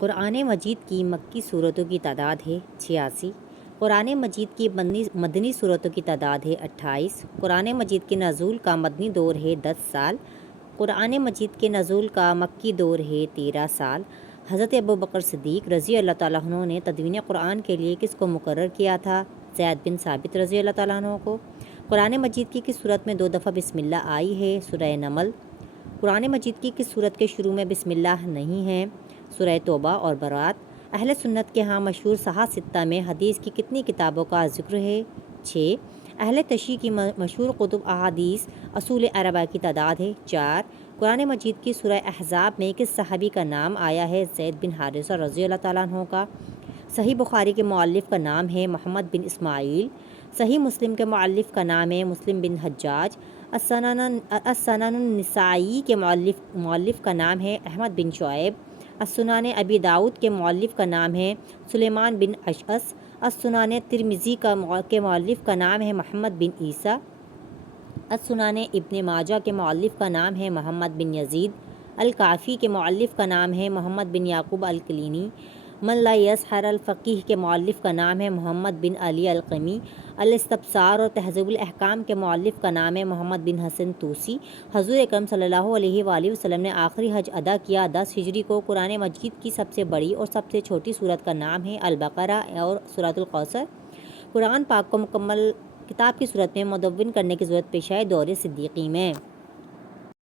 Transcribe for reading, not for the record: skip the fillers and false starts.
قرآن مجید کی مکی صورتوں کی تعداد ہے 86۔ قرآن مجید کی مدنی صورتوں کی تعداد ہے 28۔ قرآن مجید کے نزول کا مدنی دور ہے 10 سال۔ قرآن مجید کے نزول کا مکی دور ہے 13 سال۔ حضرت ابوبکر صدیق رضی اللہ تعالیٰ عنہ نے تدوین قرآن کے لیے کس کو مقرر کیا تھا؟ زید بن ثابت رضی اللہ تعالیٰ عنہ کو۔ قرآن مجید کی کس صورت میں 2 دفعہ بسم اللہ آئی ہے؟ سورہ نمل۔ قرآن مجید کی کس صورت کے شروع میں بسم اللہ نہیں ہے؟ سورہ توبہ اور برات۔ اہل سنت کے ہاں مشہور صحاح ستہ میں حدیث کی کتنی کتابوں کا ذکر ہے؟ 6۔ اہل تشیع کی مشہور کتب احادیث اصول اربعہ کی تعداد ہے 4۔ قرآن مجید کی سورہ احزاب میں کس صحابی کا نام آیا ہے؟ زید بن حارثہ رضی اللہ تعالیٰ عنہ کا۔ صحیح بخاری کے مؤلف کا نام ہے محمد بن اسماعیل۔ صحیح مسلم کے مؤلف کا نام ہے مسلم بن حجاج۔ السنن النسائی کے مؤلف کا نام ہے احمد بن شعیب۔ السنن ابی داؤد کے مؤلف کا نام ہے سلیمان بن اشعث۔ السنن ترمذی کے مؤلف کا نام ہے محمد بن عیسیٰ۔ السنن ابن ماجہ کے مؤلف کا نام ہے محمد بن یزید۔ الکافی کے مؤلف کا نام ہے محمد بن یعقوب الکلینی۔ من لا یسحر الفقیہ کے مؤلف کا نام ہے محمد بن علی القمی۔ الاستبصار اور تہذیب الاحکام کے مؤلف کا نام ہے محمد بن حسن طوسی۔ حضور اکرم صلی اللہ علیہ وآلہ وسلم نے آخری حج ادا کیا 10 ہجری کو۔ قرآن مجید کی سب سے بڑی اور سب سے چھوٹی سورت کا نام ہے البقرہ اور سورۃ الکوثر۔ قرآن پاک کو مکمل کتاب کی صورت میں مدون کرنے کی ضرورت پیش آئی دور صدیقی میں۔